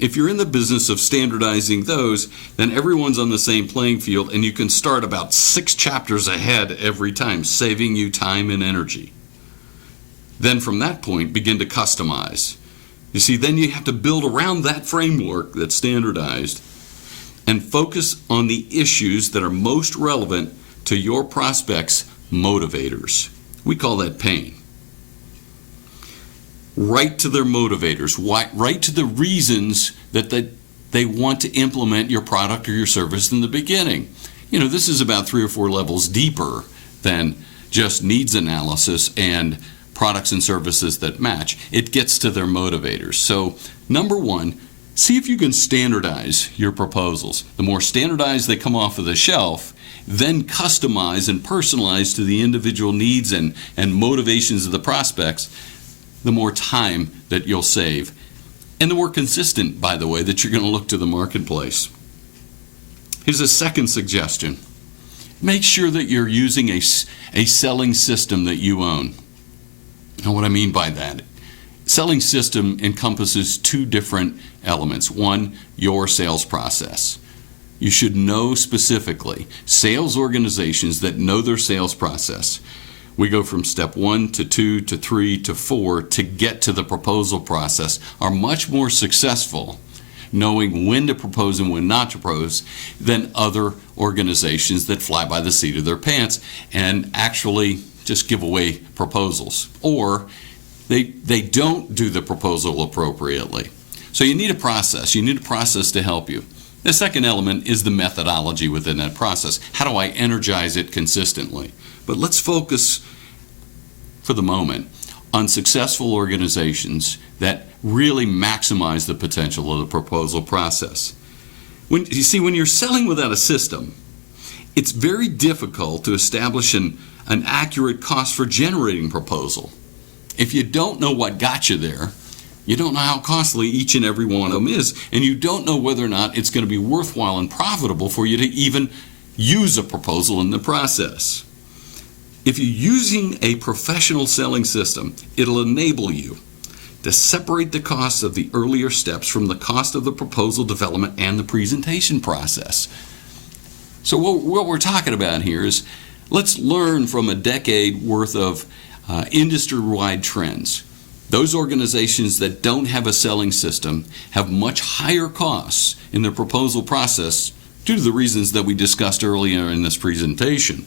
If you're in the business of standardizing those, then everyone's on the same playing field, and you can start about 6 chapters ahead every time, saving you time and energy. Then from that point, begin to customize. You see, then you have to build around that framework that's standardized and focus on the issues that are most relevant to your prospects' motivators. We call that pain. Right to their motivators, right to the reasons that they want to implement your product or your service in the beginning. You know, this is about 3 or 4 levels deeper than just needs analysis and products and services that match. It gets to their motivators. So, number 1, see if you can standardize your proposals. The more standardized they come off of the shelf, then customize and personalize to the individual needs and motivations of the prospects, the more time that you'll save. And the more consistent, by the way, that you're going to look to the marketplace. Here's a second suggestion. Make sure that you're using a selling system that you own. Now, what I mean by that, selling system encompasses 2 different elements. 1, your sales process. You should know specifically. Sales organizations that know their sales process. We go from step 1 to 2 to 3 to 4 to get to the proposal process, are much more successful knowing when to propose and when not to propose than other organizations that fly by the seat of their pants and actually just give away proposals, or they don't do the proposal appropriately. So you need a process. You need a process to help you. The second element is the methodology within that process. How do I energize it consistently? But let's focus for the moment on successful organizations that really maximize the potential of the proposal process. When you're selling without a system, it's very difficult to establish an accurate cost for generating proposal. If you don't know what got you there, you don't know how costly each and every one of them is, and you don't know whether or not it's going to be worthwhile and profitable for you to even use a proposal in the process. If you're using a professional selling system, it'll enable you to separate the costs of the earlier steps from the cost of the proposal development and the presentation process. So what we're talking about here is, let's learn from a decade worth of industry-wide trends. Those organizations that don't have a selling system have much higher costs in their proposal process due to the reasons that we discussed earlier in this presentation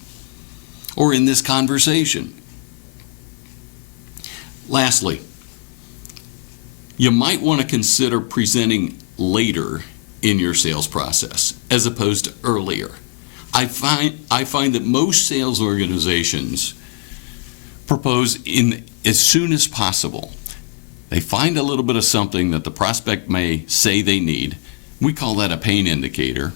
or in this conversation. Lastly, you might want to consider presenting later in your sales process as opposed to earlier. I find that most sales organizations propose in as soon as possible. They find a little bit of something that the prospect may say they need. We call that a pain indicator.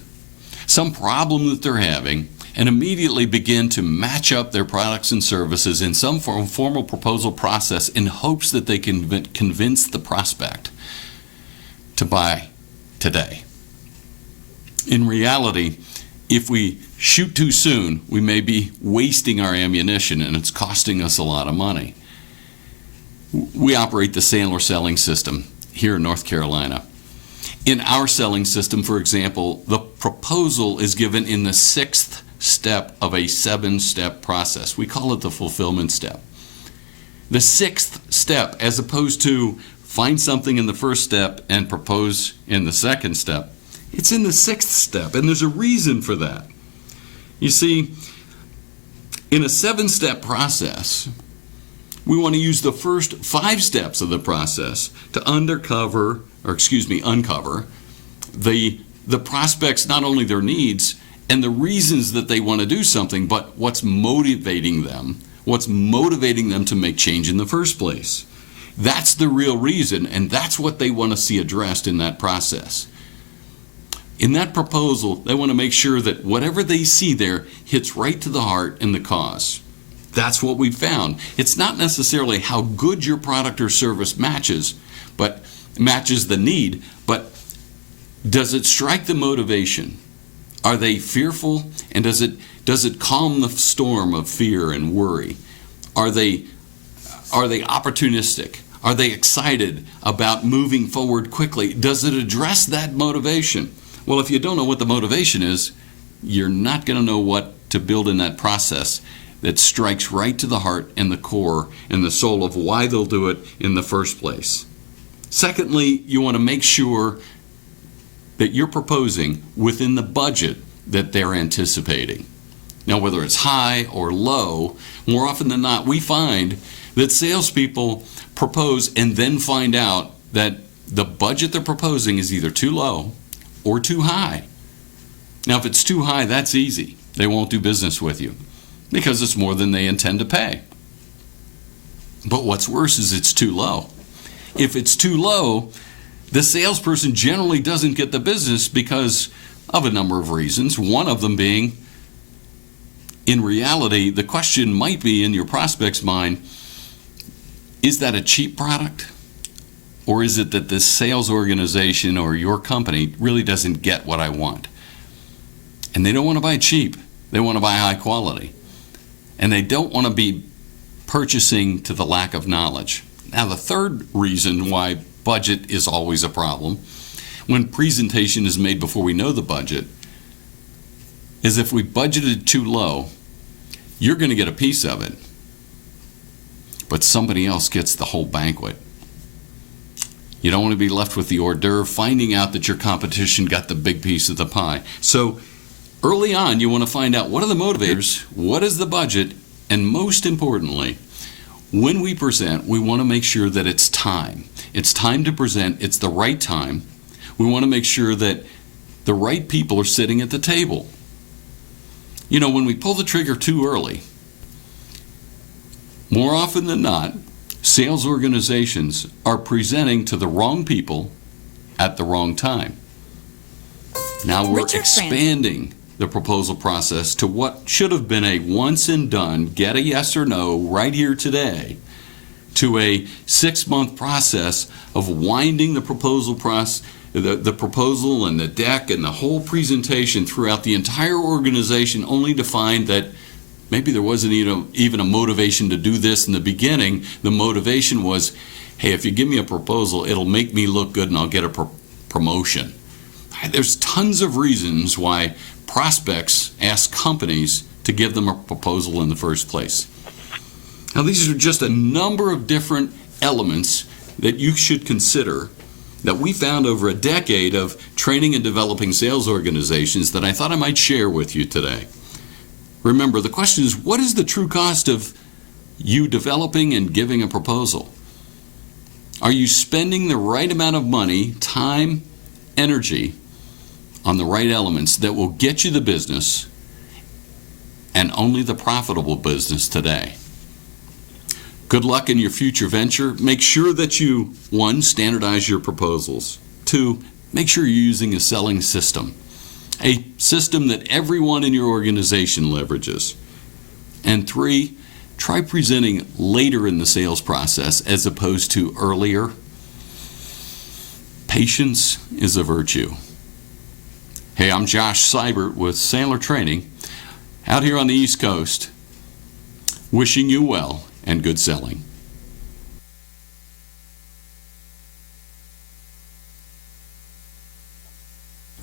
Some problem that they're having, and immediately begin to match up their products and services in some formal proposal process in hopes that they can convince the prospect to buy today. In reality, if we shoot too soon, we may be wasting our ammunition and it's costing us a lot of money. We operate the Sandler selling system here in North Carolina. In our selling system, for example, the proposal is given in the 6th step of a 7-step process. We call it the fulfillment step. The 6th step, as opposed to find something in the 1st step and propose in the 2nd step, it's in the 6th step, and there's a reason for that. You see, in a 7-step process, we want to use the first 5 steps of the process to uncover the prospects, not only their needs and the reasons that they want to do something, but what's motivating them to make change in the first place. That's the real reason, and that's what they want to see addressed in that process. In that proposal, they want to make sure that whatever they see there hits right to the heart and the cause. That's what we found. It's not necessarily how good your product or service matches the need, but does it strike the motivation? Are they fearful? And does it calm the storm of fear and worry? Are they opportunistic? Are they excited about moving forward quickly? Does it address that motivation? Well, if you don't know what the motivation is, you're not going to know what to build in that process that strikes right to the heart and the core and the soul of why they'll do it in the first place. Secondly, you want to make sure that you're proposing within the budget that they're anticipating. Now, whether it's high or low, more often than not, we find that salespeople propose and then find out that the budget they're proposing is either too low or too high. Now, if it's too high, that's easy. They won't do business with you because it's more than they intend to pay. But what's worse is it's too low. If it's too low, the salesperson generally doesn't get the business because of a number of reasons, one of them being, in reality, the question might be in your prospect's mind, is that a cheap product? Or is it that this sales organization or your company really doesn't get what I want? And they don't want to buy cheap. They want to buy high quality. And they don't want to be purchasing to the lack of knowledge. Now, the third reason why budget is always a problem when presentation is made before we know the budget is if we budgeted too low, you're going to get a piece of it, but somebody else gets the whole banquet. You don't want to be left with the hors d'oeuvre, finding out that your competition got the big piece of the pie. So early on, you want to find out what are the motivators, what is the budget, and most importantly, when we present, we want to make sure that it's time. It's time to present. It's the right time. We want to make sure that the right people are sitting at the table. You know, when we pull the trigger too early, more often than not, sales organizations are presenting to the wrong people at the wrong time. Now we're expanding the proposal process to what should have been a once and done, get a yes or no right here today, to a 6-month process of winding the proposal process, the proposal and the deck and the whole presentation throughout the entire organization, only to find that maybe there wasn't even a motivation to do this in the beginning. The motivation was, hey, if you give me a proposal, it'll make me look good and I'll get a promotion. There's tons of reasons why prospects ask companies to give them a proposal in the first place. Now, these are just a number of different elements that you should consider that we found over a decade of training and developing sales organizations that I thought I might share with you today. Remember, the question is, what is the true cost of you developing and giving a proposal? Are you spending the right amount of money, time, energy on the right elements that will get you the business and only the profitable business today? Good luck in your future venture. Make sure that you, 1, standardize your proposals. 2, make sure you're using a selling system. A system that everyone in your organization leverages. And 3, try presenting later in the sales process as opposed to earlier. Patience is a virtue. Hey, I'm Josh Seibert with Sandler Training out here on the East Coast, wishing you well and good selling.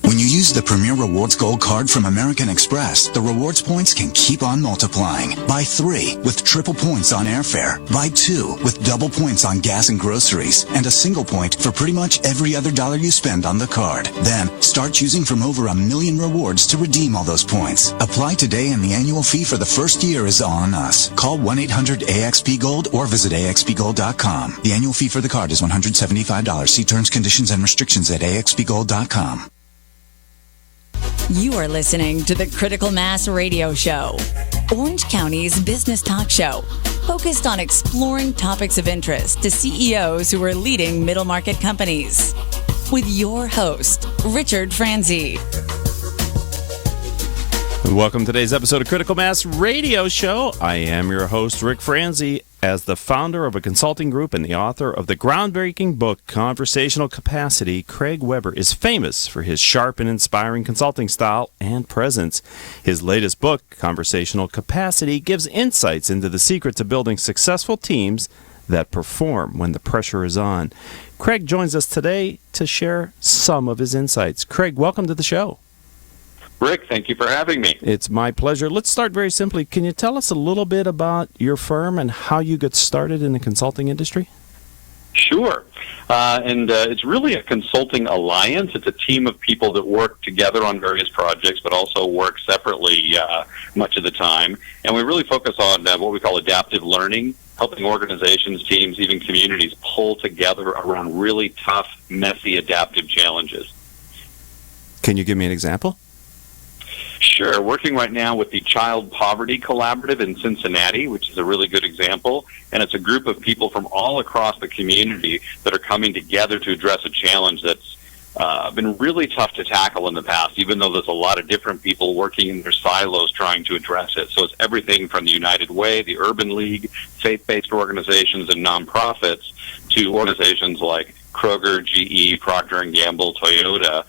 When you use the Premier Rewards Gold Card from American Express, the rewards points can keep on multiplying. Buy 3 with triple points on airfare. Buy 2 with double points on gas and groceries. And a single point for pretty much every other dollar you spend on the card. Then, start choosing from over 1 million rewards to redeem all those points. Apply today and the annual fee for the first year is on us. Call 1-800-AXP-GOLD or visit AXPGold.com. The annual fee for the card is $175. See terms, conditions, and restrictions at AXPGold.com. You are listening to the Critical Mass Radio Show, Orange County's business talk show, focused on exploring topics of interest to CEOs who are leading middle market companies. With your host, Ric Franzi. Welcome to today's episode of Critical Mass Radio Show. I am your host, Ric Franzi. As the founder of a consulting group and the author of the groundbreaking book, Conversational Capacity, Craig Weber is famous for his sharp and inspiring consulting style and presence. His latest book, Conversational Capacity, gives insights into the secret to building successful teams that perform when the pressure is on. Craig joins us today to share some of his insights. Craig, welcome to the show. Rick, thank you for having me. It's my pleasure. Let's start very simply. Can you tell us a little bit about your firm and how you got started in the consulting industry? Sure. It's really a consulting alliance. It's a team of people that work together on various projects, but also work separately much of the time. And we really focus on what we call adaptive learning, helping organizations, teams, even communities pull together around really tough, messy, adaptive challenges. Can you give me an example? Sure. Working right now with the Child Poverty Collaborative in Cincinnati, which is a really good example. And it's a group of people from all across the community that are coming together to address a challenge that's been really tough to tackle in the past, even though there's a lot of different people working in their silos trying to address it. So it's everything from the United Way, the Urban League, faith-based organizations, and nonprofits to organizations like Kroger, GE, Procter & Gamble, Toyota.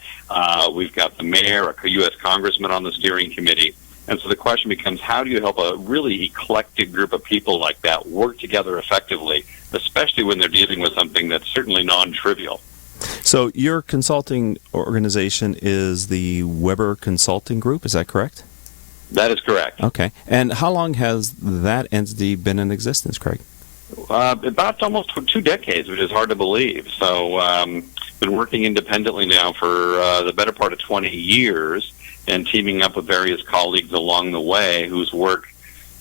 We've got the mayor, a U.S. congressman on the steering committee. And so the question becomes, how do you help a really eclectic group of people like that work together effectively, especially when they're dealing with something that's certainly non-trivial? So your consulting organization is the Weber Consulting Group, is that correct? That is correct. Okay. And how long has that entity been in existence, Craig? About almost 2 decades, which is hard to believe. So been working independently now for the better part of 20 years and teaming up with various colleagues along the way whose work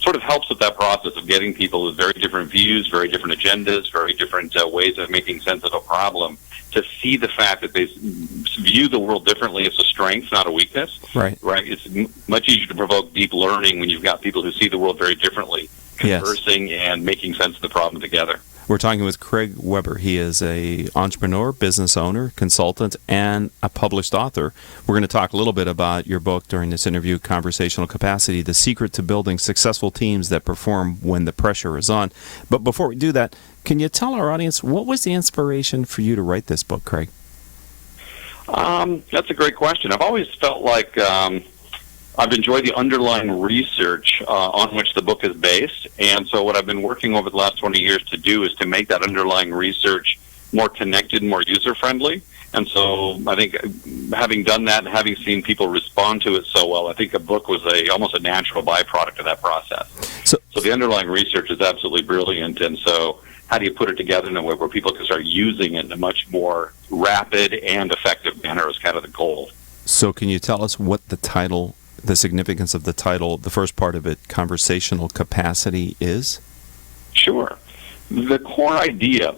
sort of helps with that process of getting people with very different views, very different agendas, very different ways of making sense of a problem to see the fact that they view the world differently as a strength, not a weakness. Right. It's much easier to provoke deep learning when you've got people who see the world very differently, conversing and making sense of the problem together. We're talking with Craig Weber. He is an entrepreneur, business owner, consultant, and a published author. We're going to talk a little bit about your book during this interview, Conversational Capacity, The Secret to Building Successful Teams That Perform When the Pressure is On. But before we do that, can you tell our audience what was the inspiration for you to write this book, Craig? That's a great question. I've always felt like I've enjoyed the underlying research on which the book is based, and so what I've been working over the last 20 years to do is to make that underlying research more connected, more user-friendly. And so I think having done that and having seen people respond to it so well, I think a book was almost a natural byproduct of that process. So the underlying research is absolutely brilliant, and so how do you put it together in a way where people can start using it in a much more rapid and effective manner is kind of the goal. So can you tell us what the significance of the title, the first part of it, Conversational Capacity, is? Sure. The core idea,